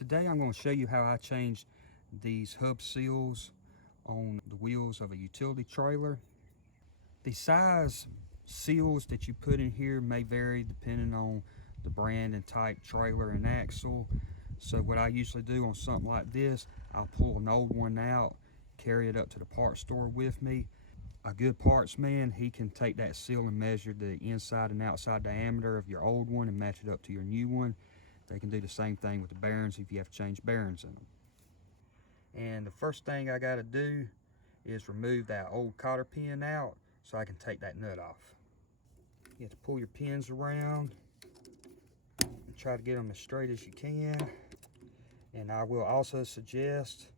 Today I'm going to show you how I changed these hub seals on the wheels of a utility trailer. The size seals that you put in here may vary depending on the brand and type trailer and axle. So what I usually do on something like this, I'll pull an old one out, carry it up to the parts store with me. A good parts man, he can take that seal and measure the inside and outside diameter of your old one and match it up to your new one. They can do the same thing with the bearings if you have to change bearings in them. And the first thing I got to do is remove that old cotter pin out so I can take that nut off. You have to pull your pins around and try to get them as straight as you can. And I will also suggest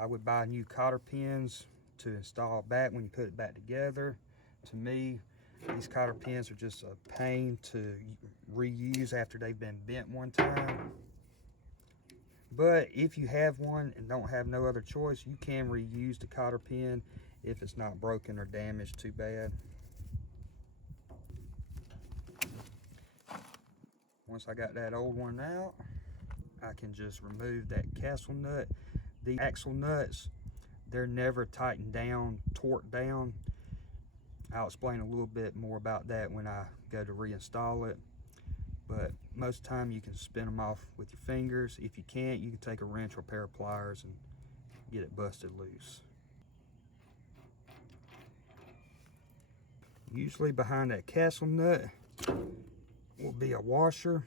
I would buy new cotter pins to install back when you put it back together. To me, these cotter pins are just a pain to reuse after they've been bent one time. But if you have one and don't have no other choice, you can reuse the cotter pin if it's not broken or damaged too bad. Once I got that old one out, I can just remove that castle nut. The axle nuts, they're never tightened down, torqued down. I'll explain a little bit more about that when I go to reinstall it. But most of the time you can spin them off with your fingers. If you can't, you can take a wrench or a pair of pliers and get it busted loose. Usually behind that castle nut will be a washer.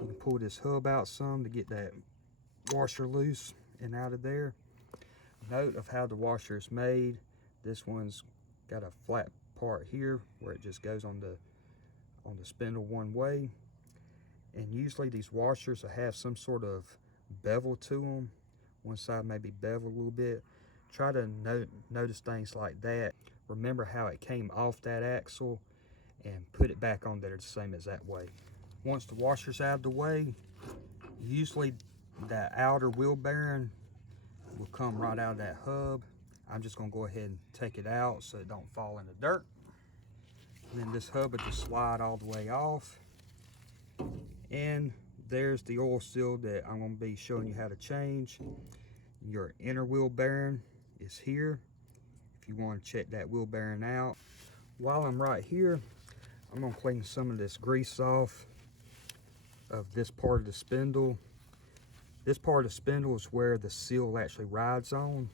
You can pull this hub out some to get that washer loose and out of there. Note of how the washer is made. This one's got a flat part here where it just goes on the spindle one way. And usually these washers will have some sort of bevel to them. One side may be beveled a little bit. Try to notice things like that. Remember how it came off that axle and put it back on there the same as that way. Once the washer's out of the way, usually that outer wheel bearing will come right out of that hub. I'm just gonna go ahead and take it out so it don't fall in the dirt. And then this hub will just slide all the way off. And there's the oil seal that I'm gonna be showing you how to change. Your inner wheel bearing is here if you want to check that wheel bearing out. While I'm right here, I'm gonna clean some of this grease off of this part of the spindle. This part of the spindle is where the seal actually rides on.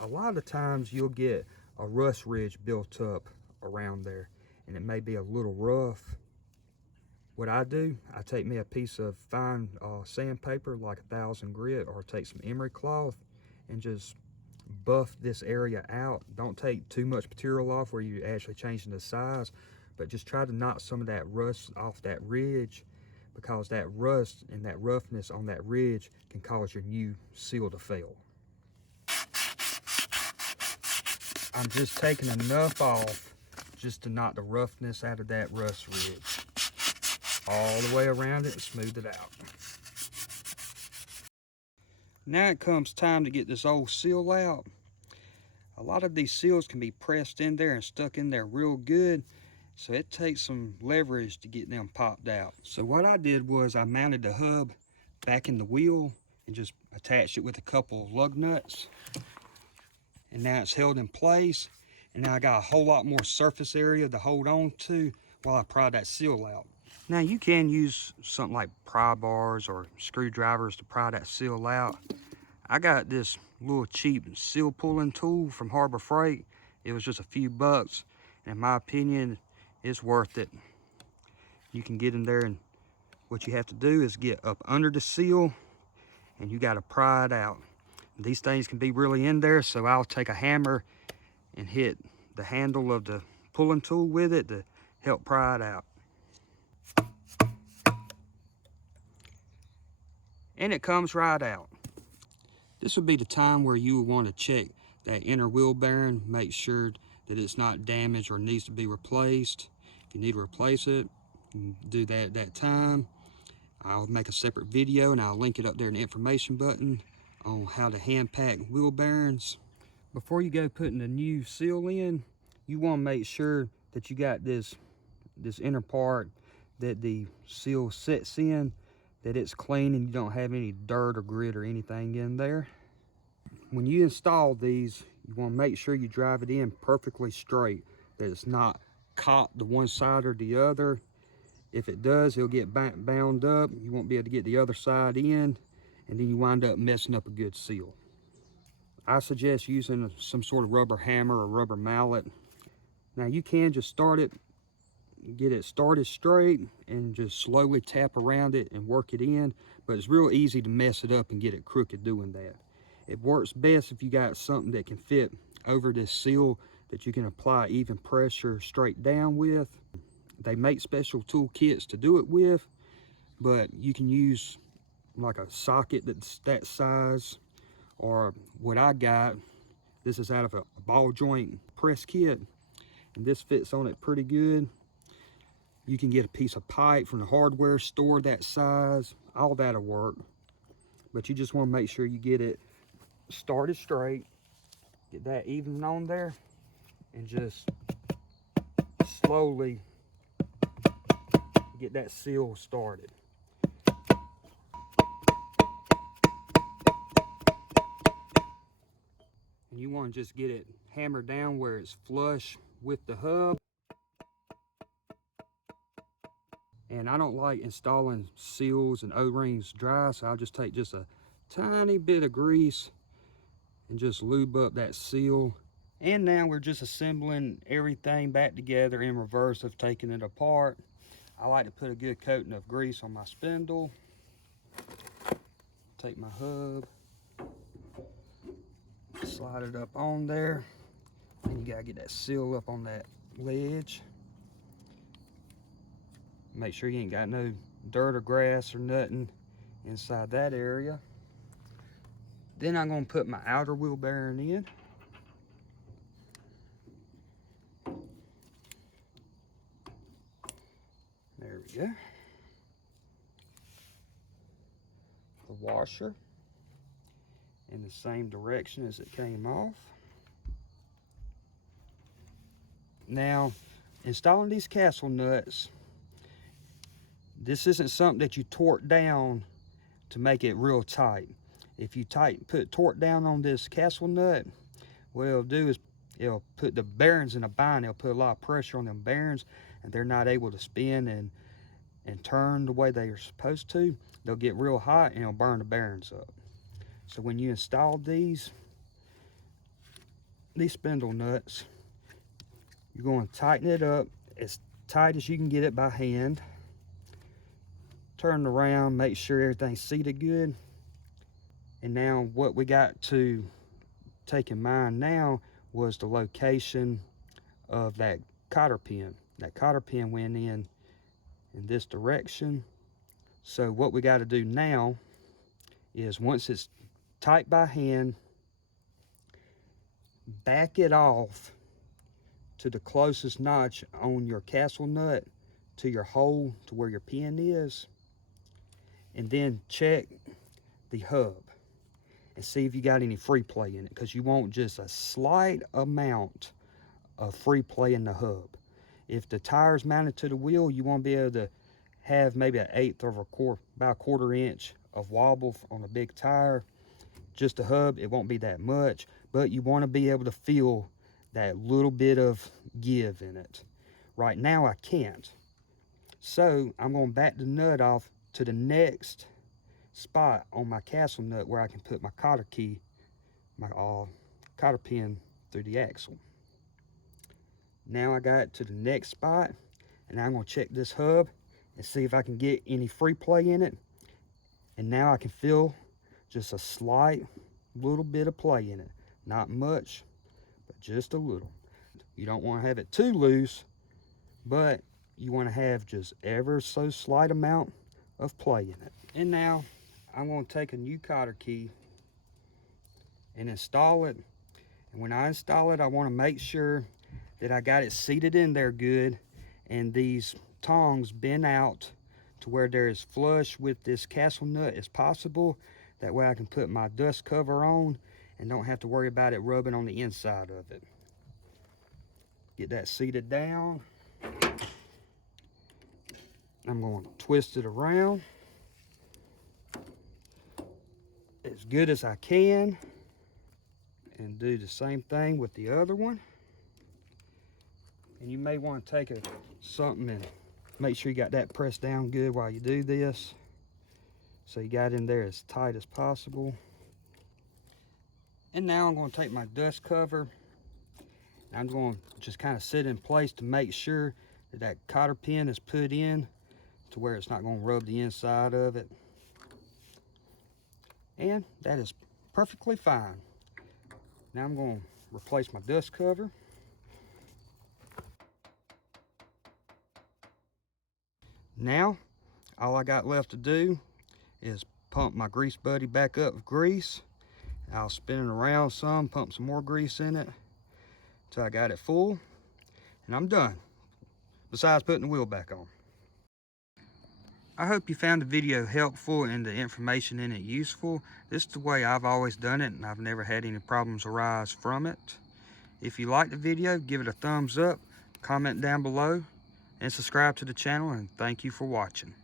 A lot of times you'll get a rust ridge built up around there and it may be a little rough. What I do, I take me a piece of fine sandpaper like 1000 grit, or take some emery cloth and just buff this area out. Don't take too much material off where you're actually changing the size, but just try to knock some of that rust off that ridge, because that rust and that roughness on that ridge can cause your new seal to fail. I'm just taking enough off just to knock the roughness out of that rust ridge. All the way around it and smooth it out. Now it comes time to get this old seal out. A lot of these seals can be pressed in there and stuck in there real good, so it takes some leverage to get them popped out. So what I did was I mounted the hub back in the wheel and just attached it with a couple of lug nuts. And now it's held in place, and now I got a whole lot more surface area to hold on to while I pry that seal out. Now you can use something like pry bars or screwdrivers to pry that seal out. I got this little cheap seal pulling tool from Harbor Freight. It was just a few bucks, and in my opinion, it's worth it. You can get in there, and what you have to do is get up under the seal and you got to pry it out. These things can be really in there, so I'll take a hammer and hit the handle of the pulling tool with it to help pry it out. And it comes right out. This would be the time where you would want to check that inner wheel bearing, make sure that it's not damaged or needs to be replaced. If you need to replace it, you can do that at that time. I'll make a separate video and I'll link it up there in the information button on how to hand pack wheel bearings. Before you go putting the new seal in, you want to make sure that you got this inner part that the seal sets in that it's clean and you don't have any dirt or grit or anything in there. When you install these, you want to make sure you drive it in perfectly straight, that it's not caught to one side or the other. If it does, it'll get bound up. You won't be able to get the other side in, and then you wind up messing up a good seal. I suggest using some sort of rubber hammer or rubber mallet. Now you can just start it, get it started straight, and just slowly tap around it and work it in, but it's real easy to mess it up and get it crooked doing that. It works best if you got something that can fit over this seal that you can apply even pressure straight down with. They make special tool kits to do it with, but you can use like a socket that's that size, or what I got, this is out of a ball joint press kit, and this fits on it pretty good. You can get a piece of pipe from the hardware store that size, all that'll work. But you just want to make sure you get it started straight, get that even on there, and just slowly get that seal started. And you want to just get it hammered down where it's flush with the hub. And I don't like installing seals and O-rings dry, so I'll just take just a tiny bit of grease and just lube up that seal. And now we're just assembling everything back together in reverse of taking it apart. I like to put a good coating of grease on my spindle. Take my hub, slide it up on there, and you gotta get that seal up on that ledge. Make sure you ain't got no dirt or grass or nothing inside that area. Then I'm gonna put my outer wheel bearing in. There we go. The washer in the same direction as it came off. Now, installing these castle nuts, this isn't something that you torque down to make it real tight. If you put torque down on this castle nut, what it'll do is it'll put the bearings in a bind. It'll put a lot of pressure on them bearings, and they're not able to spin and turn the way they are supposed to. They'll get real hot and it'll burn the bearings up. So when you install these spindle nuts, you're going to tighten it up as tight as you can get it by hand. Turn it around, make sure everything's seated good. And now what we got to take in mind now was the location of that cotter pin. That cotter pin went in this direction. So what we got to do now is, once it's tight by hand, back it off to the closest notch on your castle nut to your hole to where your pin is, and then check the hub and see if you got any free play in it, because you want just a slight amount of free play in the hub. If the tire's mounted to the wheel, you want to be able to have maybe an eighth of about a quarter inch of wobble on a big tire. Just the hub, it won't be that much, but you want to be able to feel that little bit of give in it. Right now I can't, so I'm going to back the nut off to the next spot on my castle nut where I can put my cotter key, my cotter pin through the axle. Now I got it to the next spot, and I'm going to check this hub and see if I can get any free play in it. And now I can feel just a slight little bit of play in it. Not much, but just a little. You don't want to have it too loose, but you want to have just ever so slight amount of play in it. And now I'm going to take a new cotter key and install it. And when I install it, I want to make sure that I got it seated in there good, and these tongs bent out to where they're as flush with this castle nut as possible. That way I can put my dust cover on and don't have to worry about it rubbing on the inside of it. Get that seated down. I'm going to twist it around. as good as I can and do the same thing with the other one. And you may want to take something and make sure you got that pressed down good while you do this, so you got in there as tight as possible. And now I'm going to take my dust cover. I'm going to just kind of sit in place to make sure that that cotter pin is put in to where it's not going to rub the inside of it. And that is perfectly fine. Now I'm going to replace my dust cover. Now, all I got left to do is pump my grease buddy back up with grease. I'll spin it around some, pump some more grease in it until I got it full, and I'm done. Besides putting the wheel back on. I hope you found the video helpful and the information in it useful. This is the way I've always done it, and I've never had any problems arise from it. If you liked the video, give it a thumbs up, comment down below, and subscribe to the channel, and thank you for watching.